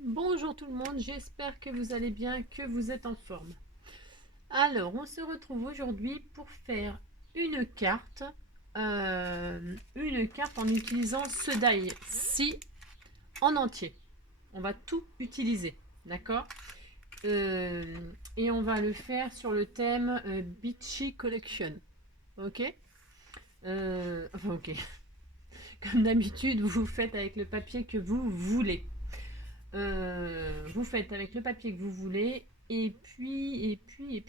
Bonjour tout le monde, j'espère que vous allez bien, que vous êtes en forme. Alors, on se retrouve aujourd'hui pour faire une carte en utilisant ce die-ci en entier. On va tout utiliser, d'accord. Et on va le faire sur le thème Beachy Collection, ok. Ok. Comme d'habitude, vous faites avec le papier que vous voulez. Vous faites avec le papier que vous voulez et puis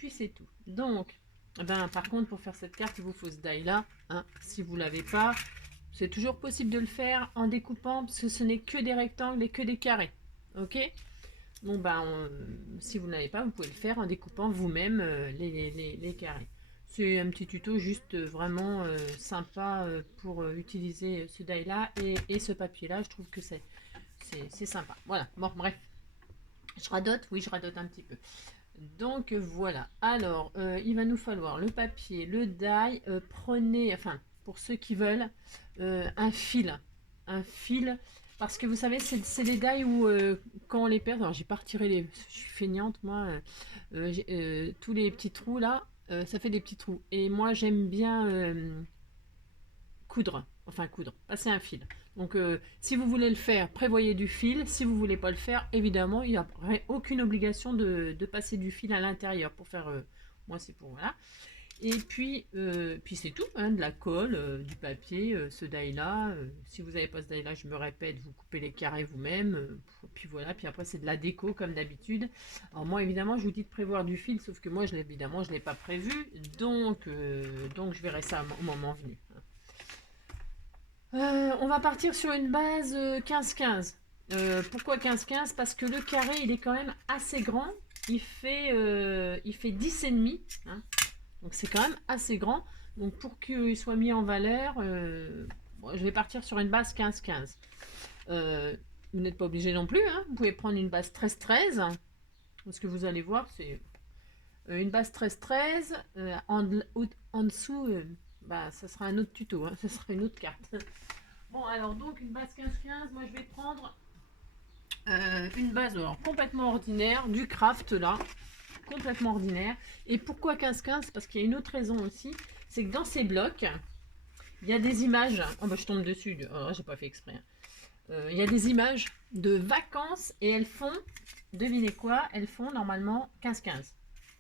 c'est tout. Donc, par contre, pour faire cette carte, il vous faut ce die là, hein. Si vous l'avez pas, c'est toujours possible de le faire en découpant parce que ce n'est que des rectangles et que des carrés. Ok. Bon si vous n'avez pas, vous pouvez le faire en découpant vous-même les carrés. C'est un petit tuto juste vraiment sympa pour utiliser ce die là et ce papier là. Je trouve que c'est sympa. Voilà, bon, bref. Je radote, oui, je radote un petit peu. Donc voilà. Alors, il va nous falloir le papier, le die. Prenez, enfin, pour ceux qui veulent, un fil. Un fil. Parce que vous savez, c'est les die où, quand on les perd, alors j'ai pas retiré les. Je suis feignante, moi. Tous les petits trous là, ça fait des petits trous. Et moi, j'aime bien coudre, passer un fil. Donc si vous voulez le faire, prévoyez du fil. Si vous voulez pas le faire, évidemment, il n'y a aucune obligation de passer du fil à l'intérieur pour faire. Moi, c'est pour voilà. Et puis c'est tout, hein, de la colle, du papier, ce die-là. Si vous n'avez pas ce die-là, je me répète, vous coupez les carrés vous-même. Puis voilà, puis après c'est de la déco comme d'habitude. Alors moi évidemment, je vous dis de prévoir du fil, sauf que moi évidemment je l'ai pas prévu, donc je verrai ça au moment venu. On va partir sur une base 15-15. Pourquoi 15-15? Parce que le carré, il est quand même assez grand. Il fait 10,5. Hein. Donc c'est quand même assez grand. Donc pour qu'il soit mis en valeur, je vais partir sur une base 15-15. Vous n'êtes pas obligé non plus. Hein. Vous pouvez prendre une base 13-13. Ce que vous allez voir, c'est une base 13-13. En dessous, ça sera un autre tuto. Hein. Ça sera une autre carte. Bon, alors donc une base 15-15, moi je vais prendre une base alors, complètement ordinaire, du craft là, complètement ordinaire. Et pourquoi 15-15? Parce qu'il y a une autre raison aussi, c'est que dans ces blocs, il y a des images. Oh bah je tombe dessus, oh, j'ai pas fait exprès. Il y a des images de vacances et elles font, devinez quoi, elles font normalement 15-15.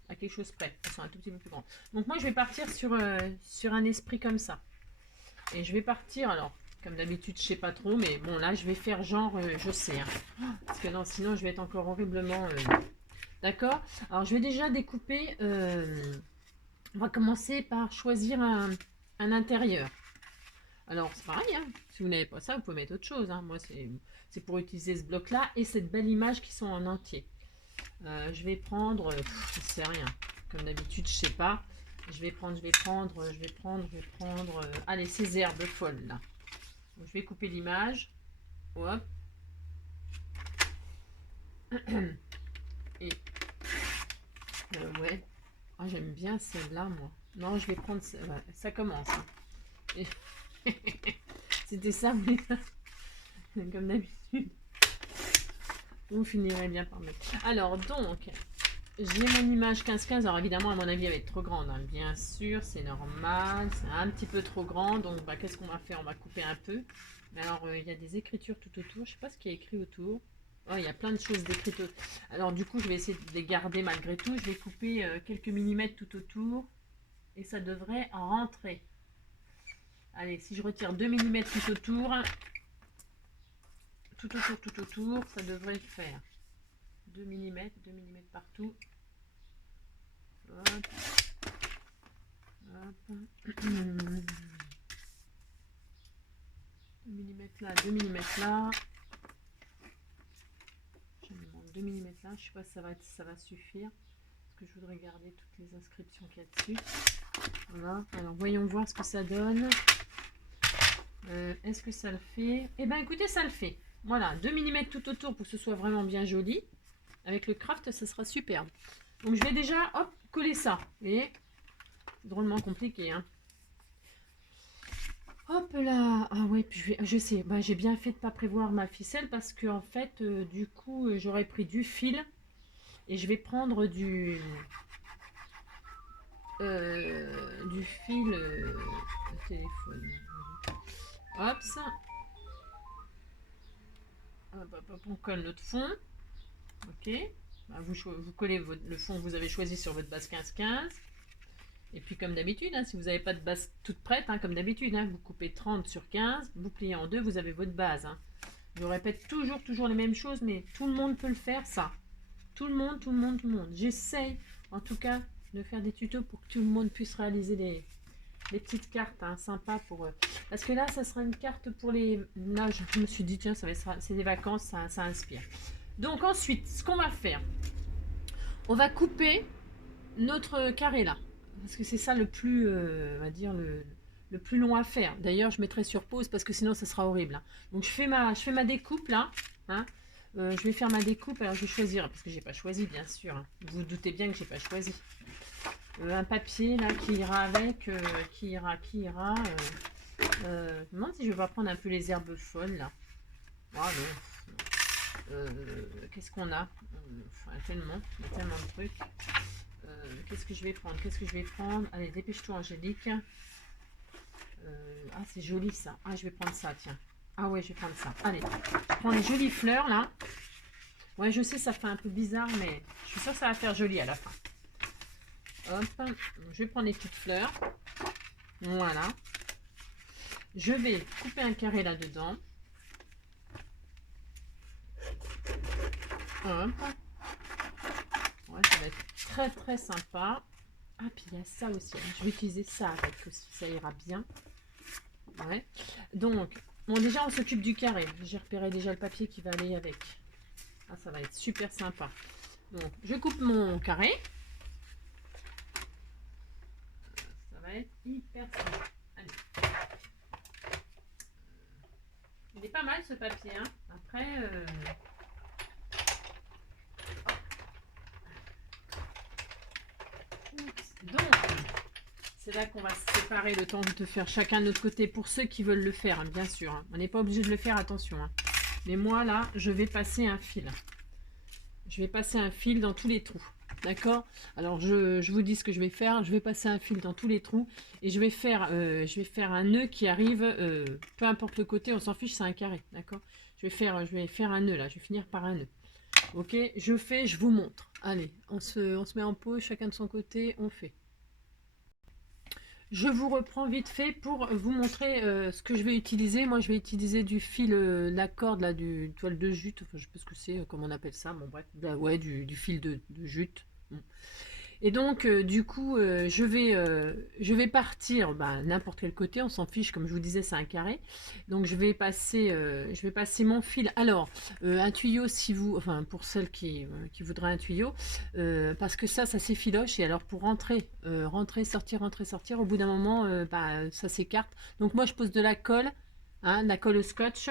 À quelque chose près, elles sont un tout petit peu plus grandes. Donc moi je vais partir sur un esprit comme ça. Et je vais partir, alors, comme d'habitude, je sais pas trop, mais bon, là, je vais faire genre, je sais. Hein. Parce que non, sinon, je vais être encore horriblement... D'accord. Alors, je vais déjà découper... on va commencer par choisir un intérieur. Alors, c'est pareil, hein. Si vous n'avez pas ça, vous pouvez mettre autre chose. Hein. Moi, c'est pour utiliser ce bloc-là et cette belle image qui sont en entier. Je vais prendre... je sais rien. Comme d'habitude, je sais pas. Je vais prendre... allez, ces herbes folles, là. Donc, je vais couper l'image. Hop. Et ouais. Oh, j'aime bien celle-là, moi. Non, je vais prendre. Ouais, ça commence. Hein. Et... C'était ça, mais comme d'habitude. Vous finirez bien par mettre. Alors, donc, j'ai mon image 15-15. Alors, évidemment, à mon avis, elle va être trop grande. Hein. Bien sûr, c'est normal. C'est un petit peu trop grand. Donc, qu'est-ce qu'on va faire? On va couper un peu. Mais alors, il y a des écritures tout autour. Je sais pas ce qu'il y a écrit autour. Oh, il y a plein de choses décrites. Alors du coup, je vais essayer de les garder malgré tout. Je vais couper quelques millimètres tout autour. Et ça devrait en rentrer. Allez, si je retire 2 millimètres tout autour, ça devrait le faire. 2 millimètres partout. Hop. Hop. 2 millimètres là, 2 millimètres là. 2 millimètres là, je sais pas si ça va suffire. Parce que je voudrais garder toutes les inscriptions qu'il y a dessus. Voilà, alors voyons voir ce que ça donne. Est-ce que ça le fait? Eh bien écoutez, ça le fait. Voilà, 2 millimètres tout autour pour que ce soit vraiment bien joli. Avec le craft, ça sera superbe. Donc je vais déjà, hop, coller ça. Vous voyez? Drôlement compliqué, hein. Hop là. Ah ouais, puis je sais, bah, j'ai bien fait de pas prévoir ma ficelle parce que en fait, du coup, j'aurais pris du fil et je vais prendre du fil de téléphone. Hop, ça. Hop, hop, hop, on colle notre fond. Ok. Bah, vous collez le fond que vous avez choisi sur votre base 15-15. Et puis comme d'habitude, hein, si vous n'avez pas de base toute prête, hein, comme d'habitude, hein, vous coupez 30 sur 15, vous pliez en deux, vous avez votre base. Hein. Je répète toujours les mêmes choses, mais tout le monde peut le faire, ça. Tout le monde, tout le monde, tout le monde. J'essaye, en tout cas, de faire des tutos pour que tout le monde puisse réaliser les petites cartes hein, sympas pour... Parce que là, ça sera une carte pour les... Là, je me suis dit, tiens, c'est des vacances, ça inspire. Donc ensuite, ce qu'on va faire, on va couper notre carré là. Parce que c'est ça le plus, on va dire, le plus long à faire. D'ailleurs, je mettrai sur pause parce que sinon, ça sera horrible. Hein. Donc, je fais ma découpe là. Hein. Je vais faire ma découpe. Alors, je vais choisir, parce que j'ai pas choisi, bien sûr. Hein. Vous vous doutez bien que j'ai pas choisi. Un papier là qui ira avec, qui ira. Je me demande si je vais pas prendre un peu les herbes folles là. Ah non. Qu'est-ce qu'on a tellement de trucs. Qu'est-ce que je vais prendre? Qu'est-ce que je vais prendre? Allez, dépêche-toi, Angélique. Ah, c'est joli ça. Ah, je vais prendre ça, tiens. Ah ouais, je vais prendre ça. Allez, je prends les jolies fleurs là. Ouais, je sais, ça fait un peu bizarre, mais je suis sûre que ça va faire joli à la fin. Hop, je vais prendre les petites fleurs. Voilà. Je vais couper un carré là-dedans. Hop. Ouais, ça va être très sympa. Ah, puis il y a ça aussi. Hein. Je vais utiliser ça avec aussi. Ça ira bien. Ouais. Donc, bon, déjà, on s'occupe du carré. J'ai repéré déjà le papier qui va aller avec. Ah, ça va être super sympa. Donc, je coupe mon carré. Ça va être hyper sympa. Allez. Il est pas mal ce papier. Hein. Après, donc, c'est là qu'on va se séparer le temps de faire chacun de notre côté pour ceux qui veulent le faire, hein, bien sûr. Hein. On n'est pas obligé de le faire, attention. Hein. Mais moi, là, je vais passer un fil. Je vais passer un fil dans tous les trous. D'accord? Alors, je vous dis ce que je vais faire. Je vais passer un fil dans tous les trous et je vais faire un nœud qui arrive, peu importe le côté, on s'en fiche, c'est un carré. D'accord? Je vais faire un nœud là. Je vais finir par un nœud. Ok? Je vous montre. Allez, on se met en pause, chacun de son côté, on fait. Je vous reprends vite fait pour vous montrer ce que je vais utiliser. Moi, je vais utiliser du fil, la corde, là, du toile de jute. Enfin, je sais pas ce que c'est, comment on appelle ça. Bon, bref, bah, ouais, du fil de jute. Bon. Et donc, du coup, je vais partir bah, n'importe quel côté, on s'en fiche, comme je vous disais, c'est un carré. Donc, je vais passer mon fil. Alors, un tuyau, si vous, enfin, pour celles qui voudraient un tuyau, parce que ça s'effiloche. Et alors, pour rentrer, sortir, au bout d'un moment, bah, ça s'écarte. Donc, moi, je pose de la colle, hein, de la colle au scotch.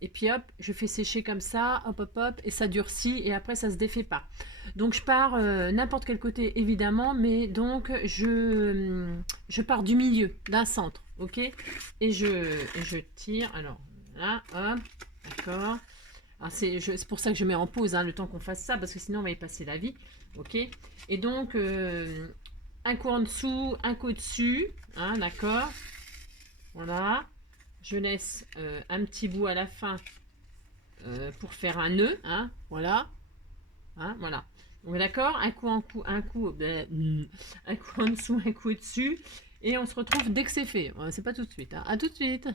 Et puis hop, je fais sécher comme ça, hop hop hop, et ça durcit, et après ça se défait pas. Donc je pars n'importe quel côté évidemment, mais donc je pars du milieu, d'un centre, ok? Et je tire, alors là, hop, d'accord. C'est pour ça que je mets en pause hein, le temps qu'on fasse ça, parce que sinon on va y passer la vie, ok? Et donc un coup en dessous, un coup au-dessus, hein, d'accord? Voilà. Je laisse un petit bout à la fin pour faire un nœud, hein, voilà, hein, voilà. Donc d'accord, un coup, un coup en dessous, un coup au-dessus, et on se retrouve dès que c'est fait. C'est pas tout de suite, hein. À tout de suite.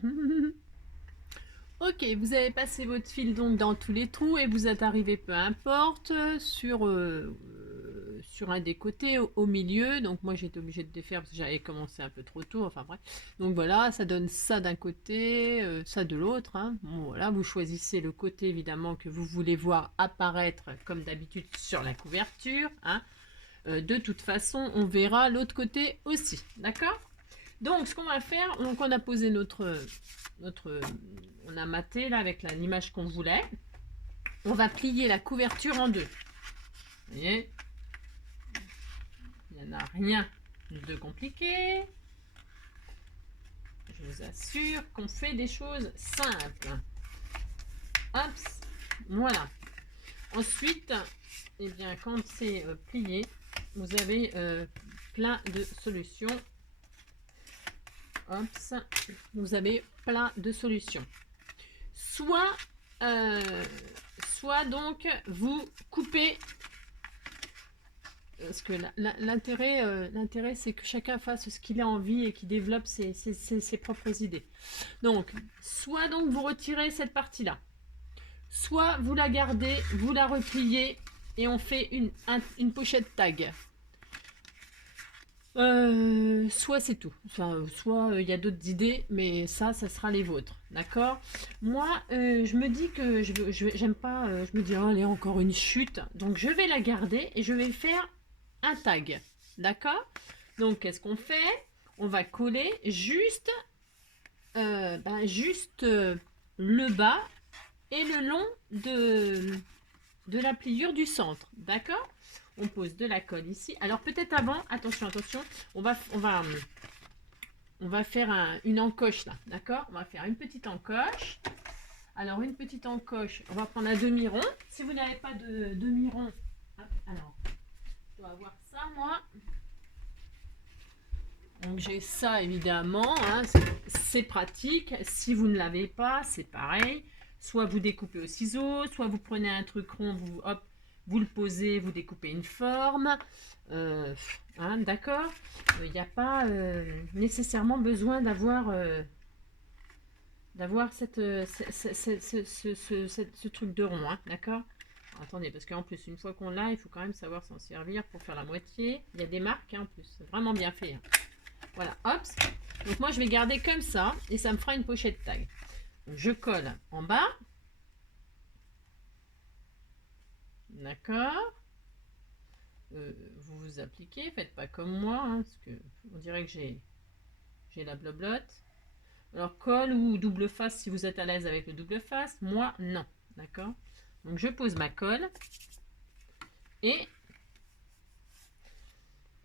Ok, vous avez passé votre fil donc dans tous les trous et vous êtes arrivé peu importe sur un des côtés, au milieu. Donc moi j'étais obligée de défaire parce que j'avais commencé un peu trop tôt. Enfin bref. Donc voilà, ça donne ça d'un côté, ça de l'autre. Hein. Bon, voilà, vous choisissez le côté évidemment que vous voulez voir apparaître comme d'habitude sur la couverture. Hein. De toute façon, on verra l'autre côté aussi. D'accord? Donc, ce qu'on va faire, donc on a posé on a maté là avec l'image qu'on voulait. On va plier la couverture en deux. Vous voyez? Il n'y en a rien de compliqué. Je vous assure qu'on fait des choses simples. Hop, voilà. Ensuite, eh bien, quand c'est plié, vous avez plein de solutions. Hop, vous avez plein de solutions. Soit donc vous coupez, parce que l'intérêt c'est que chacun fasse ce qu'il a envie et qu'il développe ses propres idées. Donc, soit donc vous retirez cette partie-là, soit vous la gardez, vous la repliez et on fait une pochette tag. Soit c'est tout, soit il y a d'autres idées, mais ça sera les vôtres, d'accord. Moi je me dis que j'aime pas, je me dis oh, allez encore une chute, donc je vais la garder et je vais faire un tag, d'accord. Donc qu'est-ce qu'on fait? On va coller juste le bas et le long de la pliure du centre, d'accord. On pose de la colle ici. Alors peut-être avant, attention, on va faire une encoche là, d'accord. On va faire une petite encoche. Alors une petite encoche, on va prendre un demi-rond. Si vous n'avez pas de demi-rond, alors je dois avoir ça moi. Donc j'ai ça évidemment, hein, c'est pratique. Si vous ne l'avez pas, c'est pareil. Soit vous découpez au ciseau, soit vous prenez un truc rond, vous le posez, vous découpez une forme. Hein, d'accord. Il n'y a pas nécessairement besoin d'avoir ce truc de rond, hein, d'accord. Attendez, parce qu'en plus, une fois qu'on l'a, il faut quand même savoir s'en servir pour faire la moitié. Il y a des marques hein, en plus, c'est vraiment bien fait. Hein. Voilà, hop. Donc moi, je vais garder comme ça et ça me fera une pochette tag. Donc, je colle en bas. D'accord. Vous vous appliquez, faites pas comme moi, hein, parce que on dirait que j'ai la bloblotte. Alors colle ou double face si vous êtes à l'aise avec le double face. Moi, non. D'accord. Donc je pose ma colle et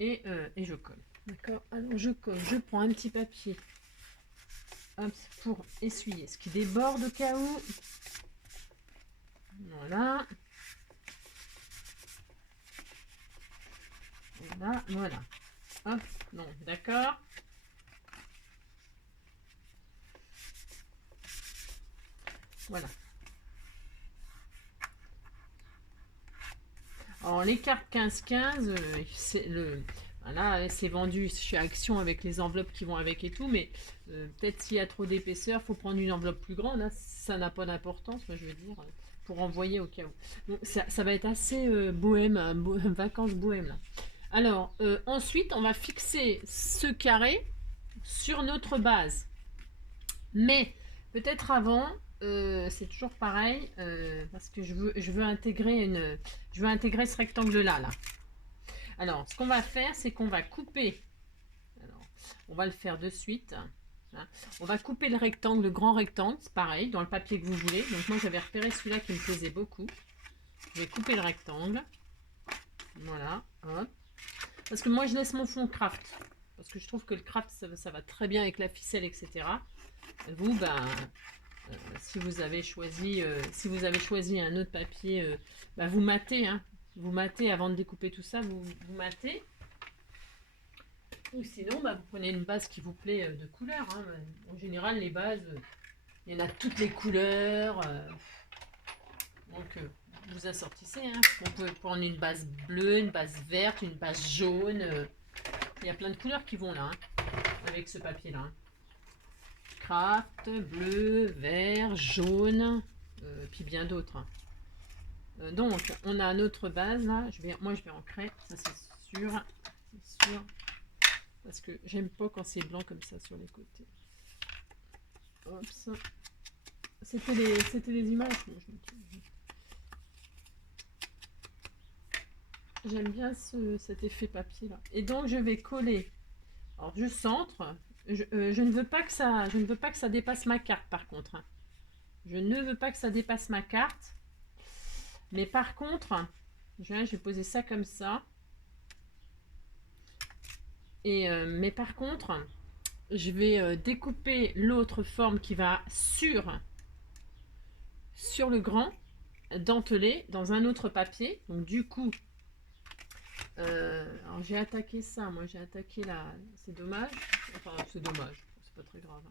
je colle. D'accord. Alors je colle. Je prends un petit papier hop, pour essuyer ce qui déborde au cas où. Voilà. Voilà. Hop. Non, d'accord. Voilà. Alors les cartes 15-15, voilà, c'est vendu chez Action avec les enveloppes qui vont avec et tout, mais peut-être s'il y a trop d'épaisseur, il faut prendre une enveloppe plus grande. Là, ça n'a pas d'importance, moi je veux dire, pour envoyer au cas où. Donc ça va être assez bohème, vacances bohème là. Alors ensuite, on va fixer ce carré sur notre base. Mais peut-être avant, c'est toujours pareil, parce que je veux intégrer ce rectangle là. Alors, ce qu'on va faire, c'est qu'on va couper. Alors, on va le faire de suite. Hein. On va couper le rectangle, le grand rectangle, c'est pareil, dans le papier que vous voulez. Donc moi, j'avais repéré celui-là qui me plaisait beaucoup. Je vais couper le rectangle. Voilà, hop. Parce que moi, je laisse mon fond craft. Parce que je trouve que le craft, ça va très bien avec la ficelle, etc. Vous, si vous avez choisi un autre papier, vous matez, hein. Vous matez avant de découper tout ça, vous matez. Ou sinon, vous prenez une base qui vous plaît de couleur. Hein. En général, les bases, il y en a toutes les couleurs. Donc, vous assortissez. Hein. On peut prendre une base bleue, une base verte, une base jaune. Il y a plein de couleurs qui vont là, hein, avec ce papier-là. Hein. Craft, bleu, vert, jaune, puis bien d'autres. Hein. Donc, on a notre base là. Moi, je vais ancrer, ça c'est sûr. C'est sûr. Parce que j'aime pas quand c'est blanc comme ça sur les côtés. Hop, ça. C'était les images. J'aime bien cet effet papier là. Et donc, je vais coller. Alors, je centre. Je ne veux pas que ça dépasse ma carte par contre. Hein. Je ne veux pas que ça dépasse ma carte. Mais par contre, je vais poser ça comme ça. Et mais par contre, je vais découper l'autre forme qui va sur le grand, dentelé dans un autre papier. Donc du coup, alors j'ai attaqué ça, moi j'ai attaqué là, c'est dommage, enfin c'est dommage, c'est pas très grave.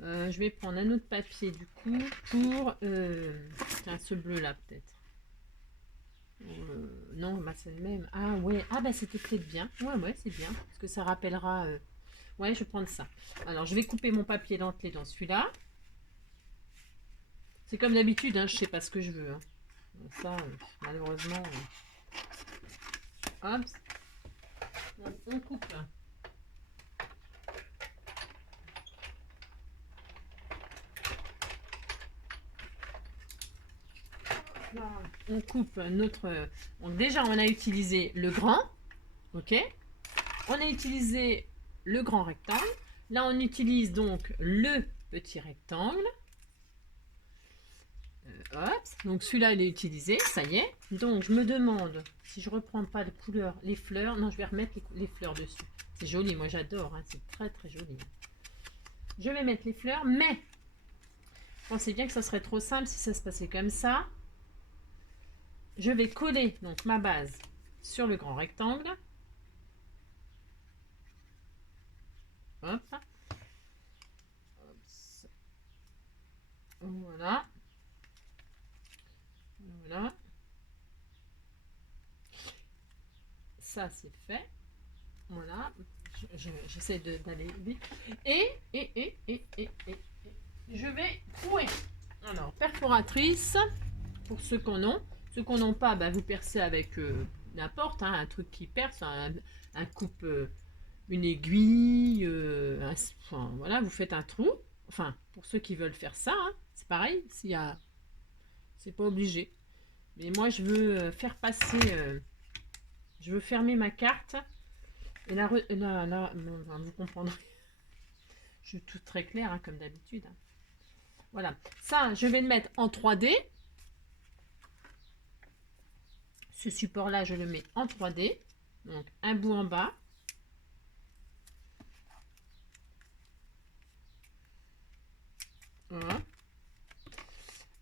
Je vais prendre un autre papier du coup pour, tiens, ce bleu là peut-être. Non, bah c'est le même. Ah ouais, ah bah c'était peut-être bien. Ouais, c'est bien, parce que ça rappellera. Ouais, je vais prendre ça. Alors je vais couper mon papier dentelé dans celui-là. C'est comme d'habitude, hein, je sais pas ce que je veux. Hein. Ça, malheureusement. Hop, on coupe. On coupe notre. Donc déjà, on a utilisé le grand, ok. On a utilisé le grand rectangle. Là, on utilise donc le petit rectangle. Hop, donc celui-là, il est utilisé, ça y est. Donc, je me demande si je reprends pas les couleurs, les fleurs. Non, je vais remettre les fleurs dessus. C'est joli, moi j'adore, hein, c'est très très joli. Je vais mettre les fleurs, mais je pensais bien que ça serait trop simple si ça se passait comme ça. Je vais coller donc ma base sur le grand rectangle. Hop. Voilà. Voilà. Ça, c'est fait. Voilà. J'essaie d'aller vite. Et, je vais trouer. Alors, perforatrice, pour ceux qu'on a. Ceux qu'on n'a pas, bah, vous percez avec n'importe, hein, un truc qui perce, un coupe, une aiguille, enfin, voilà, vous faites un trou. Enfin, pour ceux qui veulent faire ça, hein, c'est pareil, c'est pas obligé. Mais moi, je veux faire passer, je veux fermer ma carte. Et là, vous comprendrez. Je suis tout très clair, hein, comme d'habitude. Hein. Voilà, ça, je vais le mettre en 3D. Ce support-là, je le mets en 3D. Donc, un bout en bas. Voilà.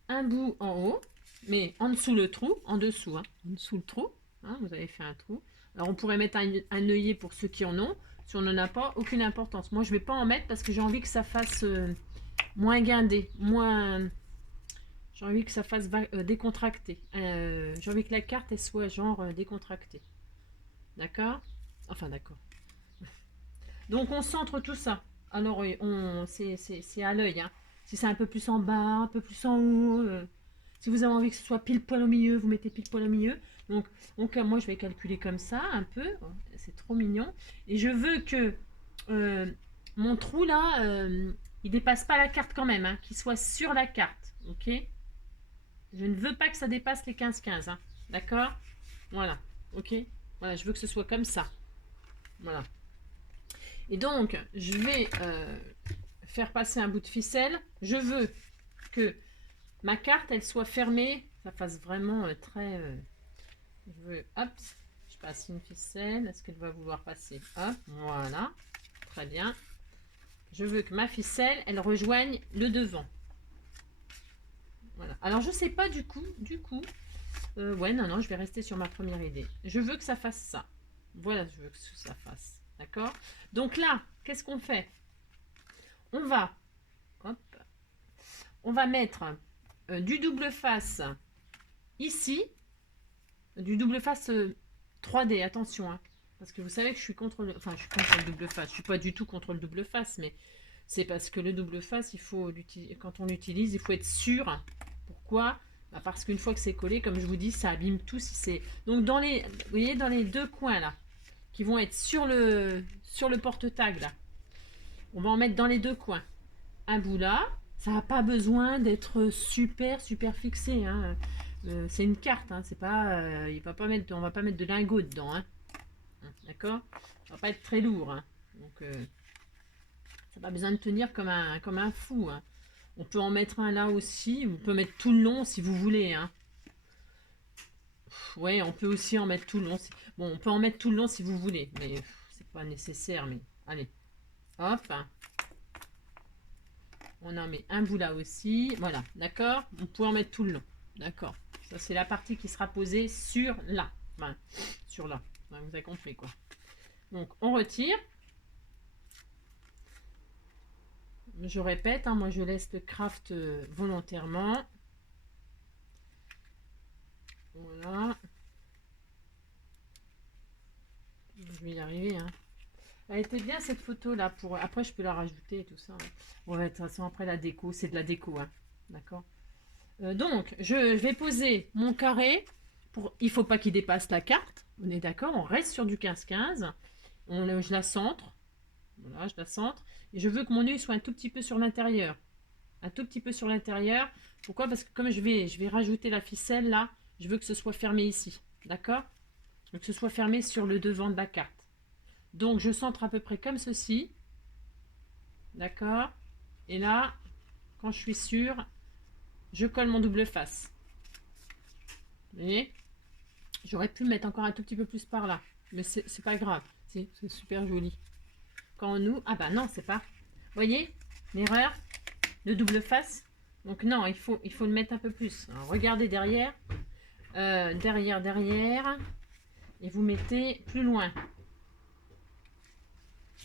Un bout en haut, mais en dessous le trou, en dessous, hein, en dessous le trou. Hein, vous avez fait un trou. Alors, on pourrait mettre un œillet pour ceux qui en ont. Si on n'en a pas, aucune importance. Moi, je ne vais pas en mettre parce que j'ai envie que ça fasse moins guindé, moins... J'ai envie que ça fasse décontracté. J'ai envie que la carte, elle soit genre décontractée. D'accord? Enfin, d'accord. Donc, on centre tout ça. Alors, c'est à l'œil. Hein. Si c'est un peu plus en bas, un peu plus en haut. Si vous avez envie que ce soit pile poil au milieu, vous mettez pile poil au milieu. Donc moi, je vais calculer comme ça, un peu. C'est trop mignon. Et je veux que mon trou, là, il dépasse pas la carte quand même. Hein, qu'il soit sur la carte. Ok? Je ne veux pas que ça dépasse les 15-15. Hein, d'accord? Voilà. Ok? Voilà, je veux que ce soit comme ça. Voilà. Et donc, je vais faire passer un bout de ficelle. Je veux que ma carte, elle soit fermée. Ça fasse vraiment très... je veux... Hop, je passe une ficelle. Est-ce qu'elle va vouloir passer? Hop, voilà. Très bien. Je veux que ma ficelle, elle rejoigne le devant. Voilà. Alors, je sais pas du coup... ouais, non, je vais rester sur ma première idée. Je veux que ça fasse ça. Voilà, je veux que ça fasse. D'accord? Donc là, qu'est-ce qu'on fait? On va... Hop. On va mettre du double face ici. Du double face 3D, attention. Hein, parce que vous savez que je suis contre le... Enfin, je suis contre le double face. Je suis pas du tout contre le double face, mais c'est parce que le double face, quand on l'utilise, il faut être sûr. Pourquoi? Bah parce qu'une fois que c'est collé, comme je vous dis, ça abîme tout. Si c'est... Donc, vous voyez, dans les deux coins, là, qui vont être sur le porte-tag, là. On va en mettre dans les deux coins. Un bout là. Ça n'a pas besoin d'être super fixé. Hein. C'est une carte. Hein. C'est pas, on va pas mettre de lingots dedans. Hein. D'accord? Ça va pas être très lourd. Hein. Donc, ça n'a pas besoin de tenir comme un fou. Hein. On peut en mettre un là aussi. On peut mettre tout le long si vous voulez. Hein. Ouais, on peut aussi en mettre tout le long. Bon, on peut en mettre tout le long si vous voulez. Mais c'est pas nécessaire. Mais allez. Hop. On en met un bout là aussi. Voilà, d'accord. On peut en mettre tout le long. D'accord. Ça, c'est la partie qui sera posée sur là. Enfin, sur là. Enfin, vous avez compris, quoi. Donc, on retire. Je répète, hein, moi, je laisse le craft volontairement. Voilà. Je vais y arriver, hein. Elle était bien cette photo là pour après je peux la rajouter et tout ça. Bon, de toute façon après la déco, c'est de la déco, hein. D'accord. Donc je vais poser mon carré pour il faut pas qu'il dépasse la carte. On est d'accord, on reste sur du 15-15. Je la centre. Voilà, je la centre et je veux que mon œil soit un tout petit peu sur l'intérieur. Un tout petit peu sur l'intérieur. Pourquoi? Parce que comme je vais rajouter la ficelle là, je veux que ce soit fermé ici. D'accord? Que ce soit fermé sur le devant de la carte. Donc je centre à peu près comme ceci. D'accord. Et là, quand je suis sûre, je colle mon double face. Vous voyez? J'aurais pu mettre encore un tout petit peu plus par là. Mais c'est pas grave. C'est super joli. Quand on ouvre... Ah bah non, c'est pas... Vous voyez? L'erreur. Le double face. Donc non, il faut le mettre un peu plus. Alors, regardez derrière. Derrière. Et vous mettez plus loin.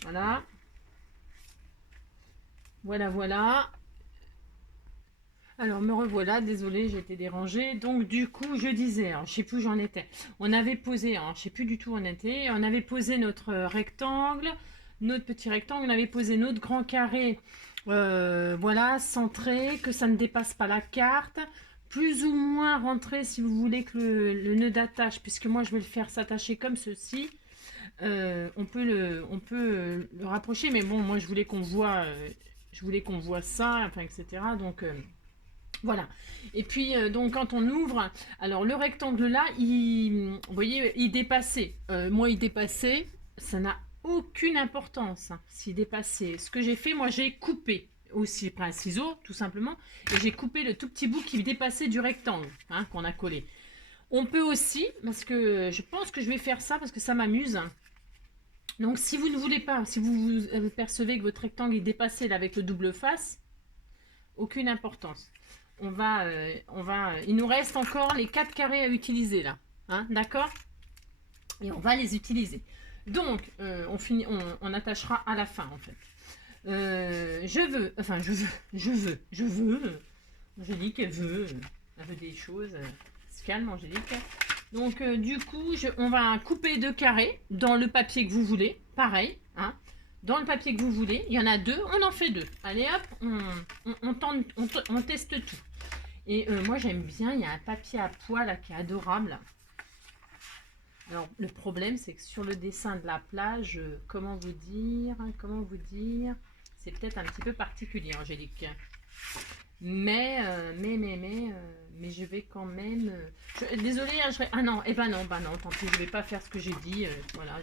Voilà. Voilà. Alors me revoilà, désolée, j'ai été dérangée. Donc du coup, je disais, alors, je sais plus où j'en étais. On avait posé, alors, je sais plus du tout où on était. On avait posé notre rectangle, notre petit rectangle. On avait posé notre grand carré, voilà, centré, que ça ne dépasse pas la carte. Plus ou moins rentré si vous voulez que le nœud d'attache, puisque moi je vais le faire s'attacher comme ceci. On peut le rapprocher, mais bon, moi je voulais qu'on voit, ça, enfin, etc. Donc voilà. Et puis donc quand on ouvre, alors le rectangle là, vous voyez, il dépassait. Moi, il dépassait, ça n'a aucune importance, hein, s'il dépassait. Ce que j'ai fait, moi, j'ai coupé aussi par un ciseau, tout simplement, et j'ai coupé le tout petit bout qui dépassait du rectangle, hein, qu'on a collé. On peut aussi, parce que je pense que je vais faire ça parce que ça m'amuse. Donc si vous ne voulez pas, si vous percevez que votre rectangle est dépassé là, avec le double face, aucune importance. Il nous reste encore les 4 carrés à utiliser là, hein, d'accord? Et on va les utiliser. Donc on attachera à la fin en fait. Angélique, elle veut des choses. Se calme, Angélique. Donc, du coup, on va couper 2 carrés dans le papier que vous voulez. Pareil, hein. Dans le papier que vous voulez. Il y en a 2, on en fait 2. Allez hop, on teste tout. Et moi, j'aime bien, il y a un papier à pois là qui est adorable. Alors, le problème, c'est que sur le dessin de la plage, comment vous dire, c'est peut-être un petit peu particulier, Angélique. Mais je vais quand même... désolée, hein, ah non, non, tant pis, je vais pas faire ce que j'ai dit. Voilà.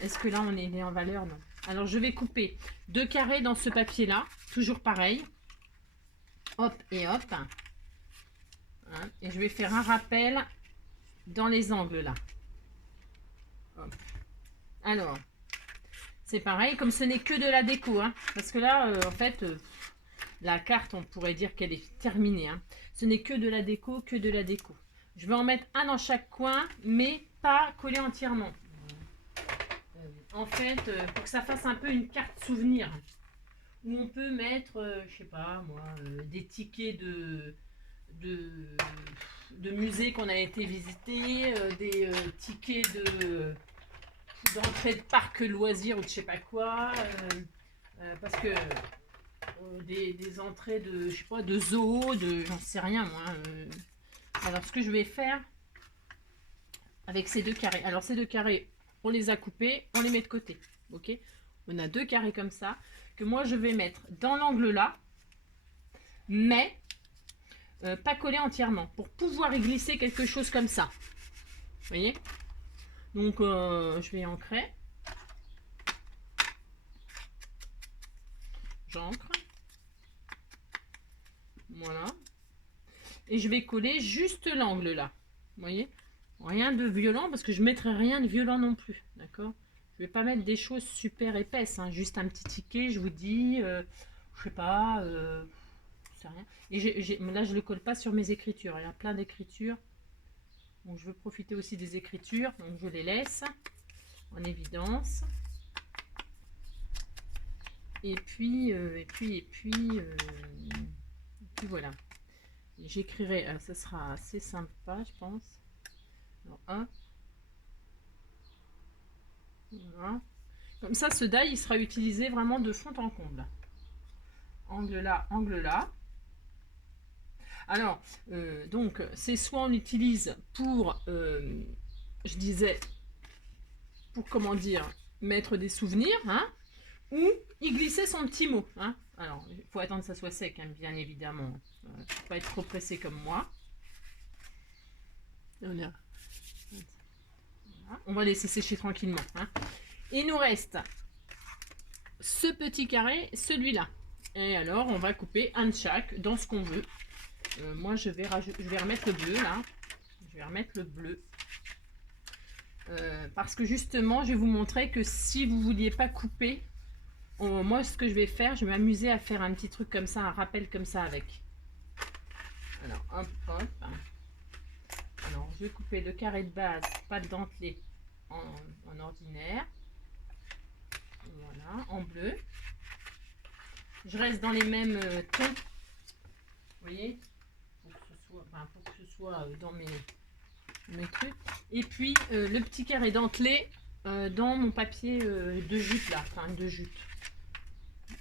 Est-ce que là, on est en valeur? Non. Alors, je vais couper 2 carrés dans ce papier-là, toujours pareil. Hop et hop. Hein, et je vais faire un rappel dans les angles là. Hop. Alors, c'est pareil, comme ce n'est que de la déco, hein, parce que là, en fait... la carte, on pourrait dire qu'elle est terminée, hein. Ce n'est que de la déco, Je vais en mettre un dans chaque coin, mais pas collé entièrement. En fait, pour que ça fasse un peu une carte souvenir. Où on peut mettre, je sais pas moi, des tickets de musées qu'on a été visiter, des tickets d'entrée de parc loisirs ou de je sais pas quoi. Parce que... des entrées de, je sais pas, de zoo, j'en sais rien moi. Alors ce que je vais faire avec ces 2 carrés, alors ces 2 carrés, on les a coupés, on les met de côté, ok? On a 2 carrés comme ça, que moi je vais mettre dans l'angle là, mais pas collé entièrement, pour pouvoir y glisser quelque chose comme ça. Vous voyez? Donc je vais ancrer. J'ancre. Voilà. Et je vais coller juste l'angle là. Vous voyez? Rien de violent parce que je ne mettrai rien de violent non plus. D'accord? Je vais pas mettre des choses super épaisses, hein, juste un petit ticket, je vous dis, je sais pas, je sais rien. Et là, je le colle pas sur mes écritures, il y a plein d'écritures. Donc je veux profiter aussi des écritures, donc je les laisse en évidence. Et puis voilà. J'écrirai, ça sera assez sympa, je pense. Alors, hop. Voilà. Comme ça, ce die, il sera utilisé vraiment de fond en comble. Angle là, angle là. Alors, donc, c'est soit on l'utilise pour, je disais, pour comment dire, mettre des souvenirs, hein, ou y glisser son petit mot. Hein. Alors, il faut attendre que ça soit sec, hein, bien évidemment. Faut pas être trop pressé comme moi. Voilà. On va laisser sécher tranquillement. Hein. Il nous reste ce petit carré, celui-là. Et alors, on va couper un de chaque dans ce qu'on veut. Moi, je vais remettre le bleu, là. Je vais remettre le bleu. Parce que justement, je vais vous montrer que si vous ne vouliez pas couper, moi, ce que je vais faire, je vais m'amuser à faire un petit truc comme ça, un rappel comme ça avec. Alors, hop, hop. Alors, je vais couper le carré de base, pas de dentelé, en ordinaire. Voilà, en bleu. Je reste dans les mêmes tons. Vous voyez, pour que ce soit dans mes trucs. Et puis, le petit carré dentelé dans mon papier de jute, là. Enfin, de jute.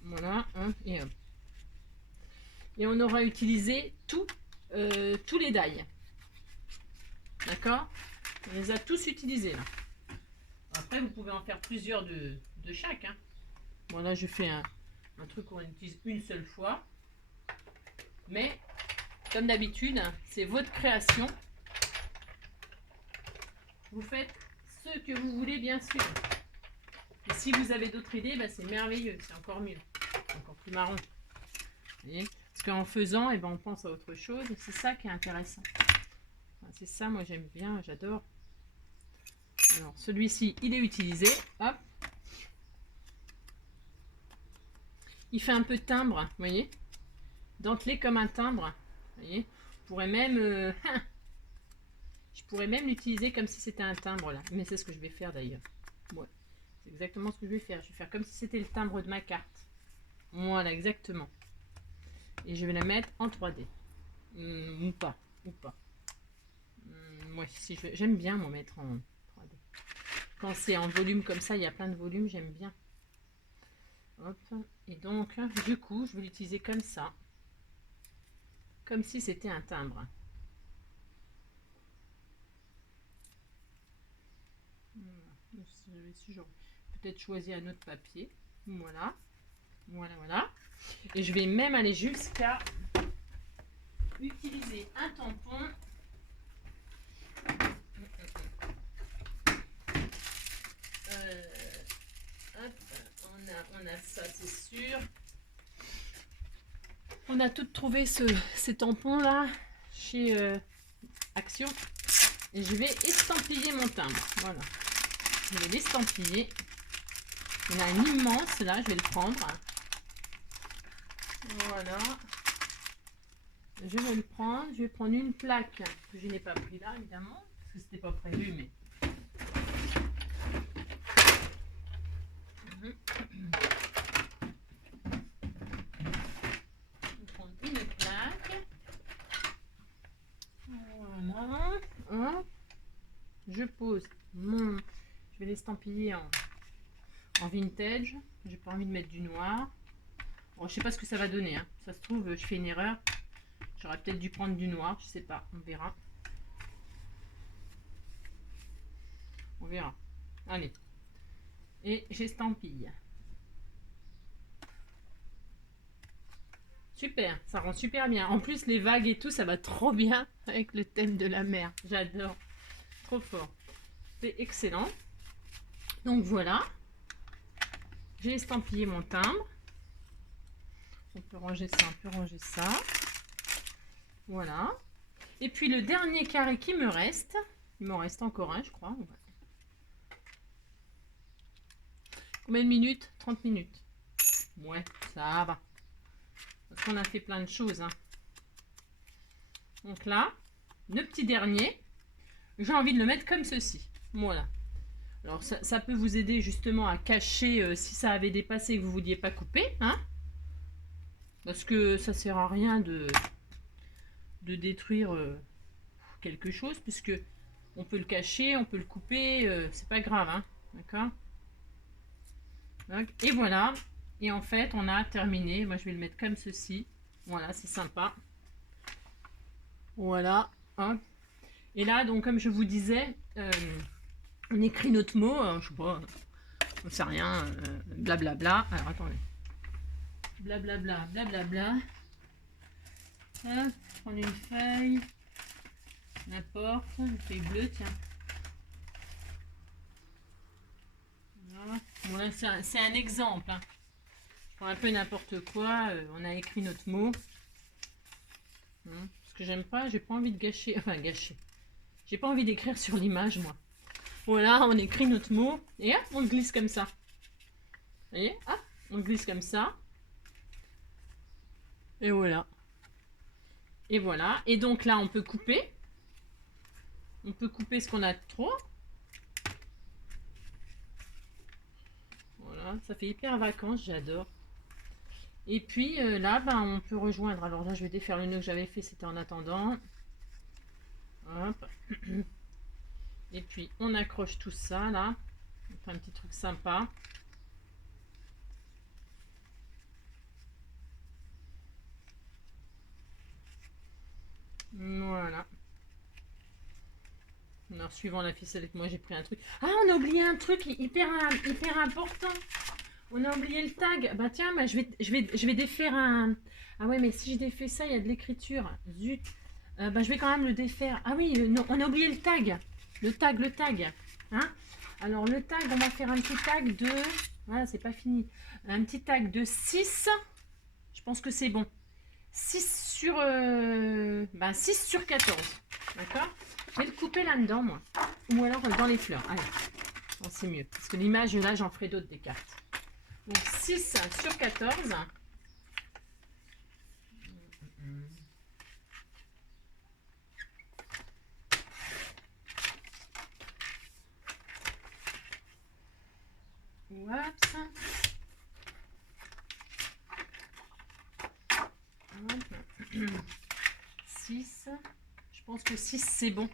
Voilà, hein, et hop. Et on aura utilisé tous les die. D'accord? On les a tous utilisés, là. Après, vous pouvez en faire plusieurs de chaque. Hein. Bon, là, je fais un truc qu'on utilise une seule fois. Mais, comme d'habitude, c'est votre création. Vous faites ce que vous voulez, bien sûr. Et si vous avez d'autres idées, bah, c'est merveilleux. C'est encore mieux. Encore plus marrant. Vous voyez? Parce qu'en faisant, eh ben, on pense à autre chose. C'est ça qui est intéressant. Enfin, c'est ça, moi, j'aime bien. J'adore. Alors, celui-ci, il est utilisé. Hop. Il fait un peu timbre, vous voyez, dentelé comme un timbre. Vous voyez, je pourrais même l'utiliser comme si c'était un timbre là. Mais c'est ce que je vais faire d'ailleurs. Ouais, c'est exactement ce que je vais faire. Je vais faire comme si c'était le timbre de ma carte. Voilà, exactement. Et je vais la mettre en 3D. Ou pas. Moi, si j'aime bien moi mettre en 3D. Quand c'est en volume comme ça, il y a plein de volumes, j'aime bien. Hop. Et donc, du coup, je vais l'utiliser comme ça. Comme si c'était un timbre. Voilà. Peut-être choisir un autre papier. Voilà. Voilà. Et je vais même aller jusqu'à utiliser un tampon. Hop, on a ça, c'est sûr. On a tout trouvé ces tampons là chez Action. Et je vais estampiller mon timbre. Voilà. Je vais l'estampiller. Il y en a un immense là, je vais le prendre. Voilà. Je vais le prendre. Je vais prendre une plaque que je n'ai pas pris là, évidemment. Parce que c'était pas prévu, mais. Je vais prendre une plaque. Voilà. Hop. Je pose mon. Je vais l'estampiller en vintage. J'ai pas envie de mettre du noir. Bon, je sais pas ce que ça va donner. Hein. Ça se trouve, je fais une erreur. J'aurais peut-être dû prendre du noir. Je sais pas. On verra. On verra. Allez. Et j'estampille. Super. Ça rend super bien. En plus, les vagues et tout, ça va trop bien avec le thème de la mer. J'adore. Trop fort. C'est excellent. Donc voilà. J'ai estampillé mon timbre. On peut ranger ça, on peut ranger ça. Voilà. Et puis le dernier carré qui me reste, il m'en reste encore un, je crois. Combien de minutes? 30 minutes. Ouais, ça va. Parce qu'on a fait plein de choses. Hein. Donc là, le petit dernier, j'ai envie de le mettre comme ceci. Voilà. Alors ça peut vous aider justement à cacher si ça avait dépassé et que vous ne vouliez pas couper. Hein, parce que ça ne sert à rien de détruire quelque chose, puisque on peut le cacher, on peut le couper, c'est pas grave. Hein, d'accord. Et voilà. Et en fait, on a terminé. Moi, je vais le mettre comme ceci. Voilà, c'est sympa. Voilà. Hop. Et là, donc, comme je vous disais, on écrit notre mot. Je sais pas, on sait rien. Blablabla. Alors, attendez. Blablabla, blablabla. Hop, prendre une feuille. N'importe. Une feuille bleue, tiens. Voilà. Bon, là, c'est un exemple. Hein. Pour un peu n'importe quoi, on a écrit notre mot. Parce que j'aime pas, j'ai pas envie de gâcher. Enfin, gâcher. J'ai pas envie d'écrire sur l'image, moi. Voilà, on écrit notre mot. Et hop, on glisse comme ça. Vous voyez? Hop, on glisse comme ça. Et voilà. Et voilà. Et donc là, on peut couper. On peut couper ce qu'on a trop. Voilà, ça fait hyper vacances, j'adore. Et puis là, ben, on peut rejoindre. Alors là, je vais défaire le nœud que j'avais fait, c'était en attendant. Hop. Et puis, on accroche tout ça, là. On fait un petit truc sympa. Voilà. Alors, suivant la ficelle que moi, j'ai pris un truc. Ah, on a oublié un truc hyper important. On a oublié le tag. Bah tiens, bah, je vais défaire un... Ah ouais, mais si je défais ça, il y a de l'écriture. Zut. Bah, je vais quand même le défaire. Ah oui, non, on a oublié le tag. Le tag. Hein? Alors, le tag, on va faire un petit tag de... Voilà, c'est pas fini. Un petit tag de 6. Je pense que c'est bon. 6 sur... 6 sur 14. D'accord? Je vais le couper là-dedans, moi. Ou alors dans les fleurs. Allez. Bon, c'est mieux. Parce que l'image, là, j'en ferai d'autres des cartes. Donc 6 sur 14. Oups. 6. Je pense que 6 c'est bon.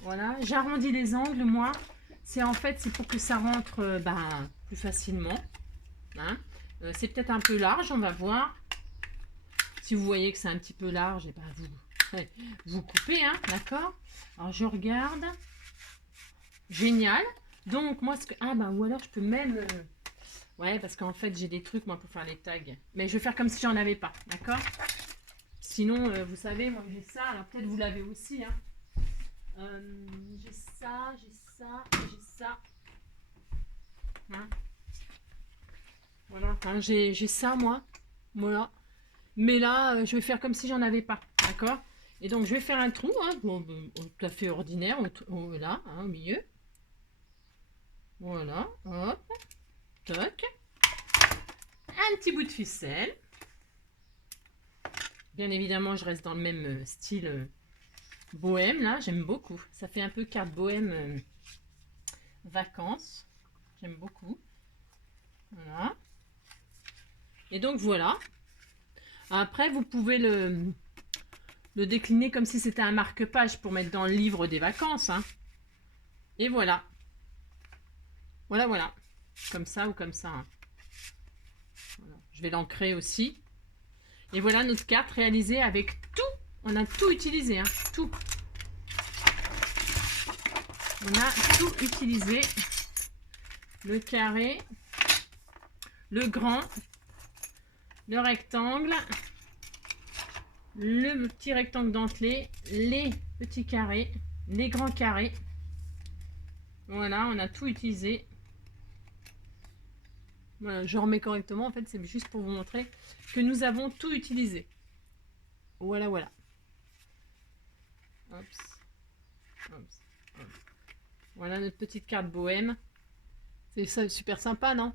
Voilà, j'arrondis les angles, moi. C'est en fait, c'est pour que ça rentre plus facilement. Hein. C'est peut-être un peu large, on va voir. Si vous voyez que c'est un petit peu large, et vous coupez, hein, d'accord? Alors je regarde. Génial. Donc moi, ou alors je peux même... Ouais, parce qu'en fait, j'ai des trucs, moi, pour faire les tags. Mais je vais faire comme si j'en avais pas, d'accord? Sinon, vous savez, moi, j'ai ça. Alors peut-être vous l'avez aussi, hein. J'ai ça, j'ai ça, j'ai ça. Hein, voilà, hein, j'ai ça, moi. Voilà. Mais là, je vais faire comme si j'en avais pas, d'accord? Et donc, je vais faire un trou, hein, tout à fait ordinaire, là, hein, au milieu. Voilà, hop, toc. Un petit bout de ficelle. Bien évidemment, je reste dans le même style bohème, là, j'aime beaucoup. Ça fait un peu carte bohème vacances. J'aime beaucoup. Voilà. Et donc, voilà. Après, vous pouvez le décliner comme si c'était un marque-page pour mettre dans le livre des vacances. Hein. Et voilà. Voilà. Comme ça ou comme ça. Hein. Voilà. Je vais l'ancrer aussi. Et voilà notre carte réalisée avec tout. On a tout utilisé. Hein. Tout. On a tout utilisé. Le carré. Le grand. Le rectangle. Le petit rectangle dentelé. Les petits carrés. Les grands carrés. Voilà, on a tout utilisé. Voilà, je remets correctement. En fait, c'est juste pour vous montrer que nous avons tout utilisé. Voilà. Voilà notre petite carte bohème. C'est super sympa, non?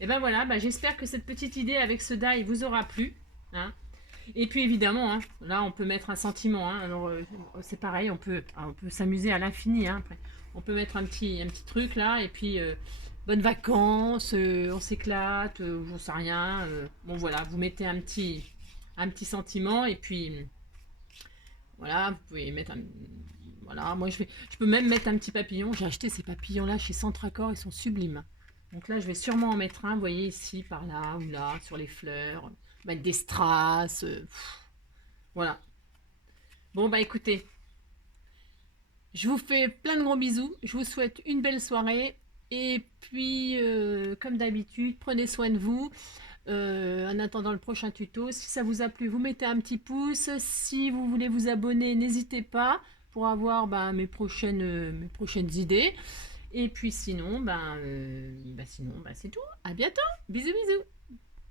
Et ben voilà, bah, j'espère que cette petite idée avec ce die vous aura plu. Hein. Et puis évidemment, hein, là on peut mettre un sentiment. Hein. Alors c'est pareil, on peut s'amuser à l'infini. Hein, après. On peut mettre un petit truc là, et puis bonnes vacances, on s'éclate, j'en sais rien. Bon voilà, vous mettez un petit sentiment, et puis voilà, vous pouvez mettre un. Voilà, moi je peux même mettre un petit papillon. J'ai acheté ces papillons là chez Centracor, ils sont sublimes. Donc là, je vais sûrement en mettre un, vous voyez, ici, par là ou là, sur les fleurs. Mettre des strass. Voilà. Bon, bah écoutez, je vous fais plein de gros bisous. Je vous souhaite une belle soirée. Et puis, comme d'habitude, prenez soin de vous. En attendant le prochain tuto, si ça vous a plu, vous mettez un petit pouce. Si vous voulez vous abonner, n'hésitez pas pour avoir mes prochaines idées. Et puis sinon, sinon, c'est tout. À bientôt. Bisous, bisous.